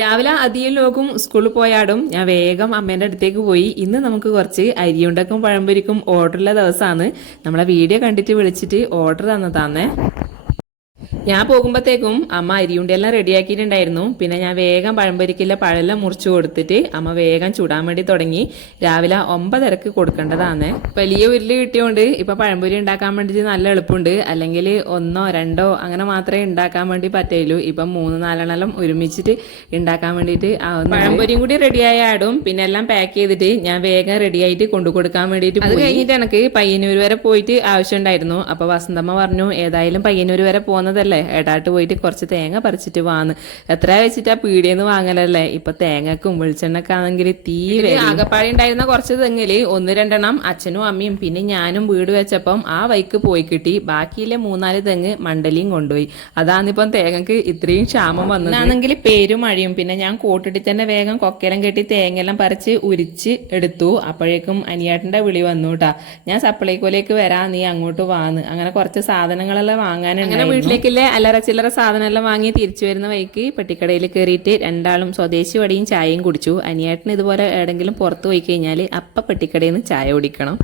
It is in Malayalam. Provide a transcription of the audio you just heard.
രാവിലെ അധികം ലോകം സ്കൂളിൽ പോയാടും ഞാൻ വേഗം അമ്മേൻ്റെ അടുത്തേക്ക് പോയി. ഇന്ന് നമുക്ക് കുറച്ച് അരിയുണ്ടക്കും പഴംപൊരിക്കും ഓർഡറുള്ള ദിവസമാണ്. നമ്മളെ വീഡിയോ കണ്ടിട്ട് വിളിച്ചിട്ട് ഓർഡർ തന്നതാന്നേ. ഞാൻ പോകുമ്പോഴത്തേക്കും അമ്മ അരിയുണ്ടെല്ലാം റെഡിയാക്കിയിട്ടുണ്ടായിരുന്നു. പിന്നെ ഞാൻ വേഗം പഴംപൊരിക്കുള്ള പഴമെല്ലാം മുറിച്ചു കൊടുത്തിട്ട് അമ്മ വേഗം ചുടാൻ വേണ്ടി തുടങ്ങി. രാവിലെ 9:30 കൊടുക്കേണ്ടതാണ്. വലിയ ഉരുളി കിട്ടിയോണ്ട് ഇപ്പൊ പഴംപൊരി ഉണ്ടാക്കാൻ വേണ്ടിയിട്ട് നല്ല എളുപ്പമുണ്ട്. അല്ലെങ്കിൽ 1 2 അങ്ങനെ മാത്രമേ ഉണ്ടാക്കാൻ വേണ്ടി പറ്റുള്ളൂ. ഇപ്പം 3 4 ഒരുമിച്ചിട്ട് ഉണ്ടാക്കാൻ വേണ്ടിയിട്ട് പഴംപൊരിയും കൂടി റെഡിയായ ആടും പിന്നെ എല്ലാം പാക്ക് ചെയ്തിട്ട് ഞാൻ വേഗം റെഡിയായിട്ട് കൊണ്ടു കൊടുക്കാൻ വേണ്ടിയിട്ട്. അത് കഴിഞ്ഞിട്ട് എനിക്ക് പയ്യന്നൂർ വരെ പോയിട്ട് ആവശ്യമുണ്ടായിരുന്നു. അപ്പൊ വസന്തമ്മ പറഞ്ഞു ഏതായാലും പയ്യന്നൂർ വരെ പോകുന്നതല്ലേ, എടാട്ട് പോയിട്ട് കുറച്ച് തേങ്ങ പറിച്ചിട്ട് വാന്ന്. എത്ര വെച്ചിട്ടാ പീടിയെന്ന് വാങ്ങലല്ലേ. ഇപ്പൊ തേങ്ങക്കും വെളിച്ചെണ്ണക്കാണെങ്കിൽ തീ ആകപ്പാടി ഉണ്ടായിരുന്ന കുറച്ച് തെങ്ങില് 1 2 അച്ഛനും അമ്മയും പിന്നെ ഞാനും വീട് വെച്ചപ്പം ആ വൈക്ക് പോയി കിട്ടി. ബാക്കിയിലെ 3 4 തെങ്ങ് മണ്ടലിയും കൊണ്ടുപോയി. അതാണിപ്പം തേങ്ങക്ക് ഇത്രയും ക്ഷാമം വന്നതാണെങ്കിൽ പേരും മഴയും. പിന്നെ ഞാൻ കോട്ടിട്ട് തന്നെ വേഗം കൊക്കരം കെട്ടി തേങ്ങയെല്ലാം പറിച്ച് ഉരിച്ച് എടുത്തു. അപ്പോഴേക്കും അനിയാട്ടിന്റെ വിളി വന്നു കേട്ടാ, ഞാൻ സപ്ലൈക്കോലേക്ക് വരാം, നീ അങ്ങോട്ട് വാന്ന്. അങ്ങനെ കുറച്ച് സാധനങ്ങളെല്ലാം വാങ്ങാനുണ്ട്. അങ്ങനെ വീട്ടിലേക്കില്ലേ അല്ലറ ചില്ലറ സാധനമെല്ലാം വാങ്ങി തിരിച്ചു വരുന്ന വഴിക്ക് പെട്ടിക്കടയിൽ കയറിയിട്ട് രണ്ടാളും സ്വദേശി വടിയും ചായയും കുടിച്ചു. അനിയേട്ടന് ഇതുപോലെ എവിടെങ്കിലും പുറത്ത് പോയി കഴിഞ്ഞാൽ അപ്പ പെട്ടിക്കടയിൽ നിന്ന് ചായ കുടിക്കണം.